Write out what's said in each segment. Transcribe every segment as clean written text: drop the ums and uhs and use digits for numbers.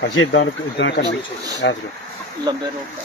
ਭਾਜੀ ਇਦਾਂ ਕਰਨੀ ਯਾਦ ਰੱਖੋ ਲੰਬੇ ਰੋਡ ਦਾ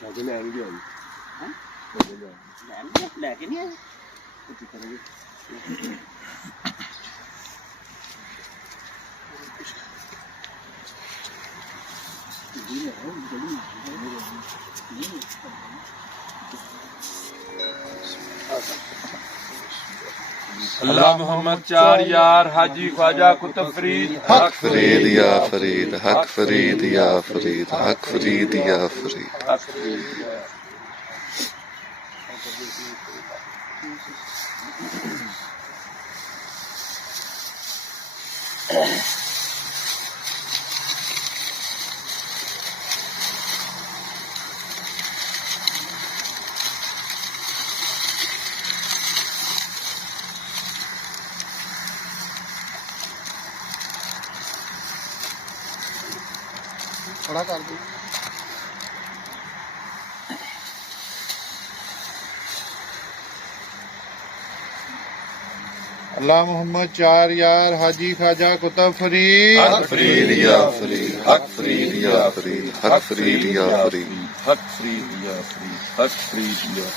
ਸਾਡੇ ਲੈ ਨਹੀਂ ਗਿਆ ਹਾਂ ਲੈ ਕੇ ਨਹੀਂ ਆਏ अल्लाह मोहम्मद चार यार हाजी ख्वाजा कुतुब फरीद हक फरीद या फरीद हक फरीद या फरीद हक फरीद या फरीद खड़ा कर दो अल्लाह मोहम्मद चार यार हाजी ख्वाजा कुतुब फरीद हक फरीद या फरीद हक फरीद या फरीद हक फरीद या फरीद हक फरीद या फरीद हक फरीद या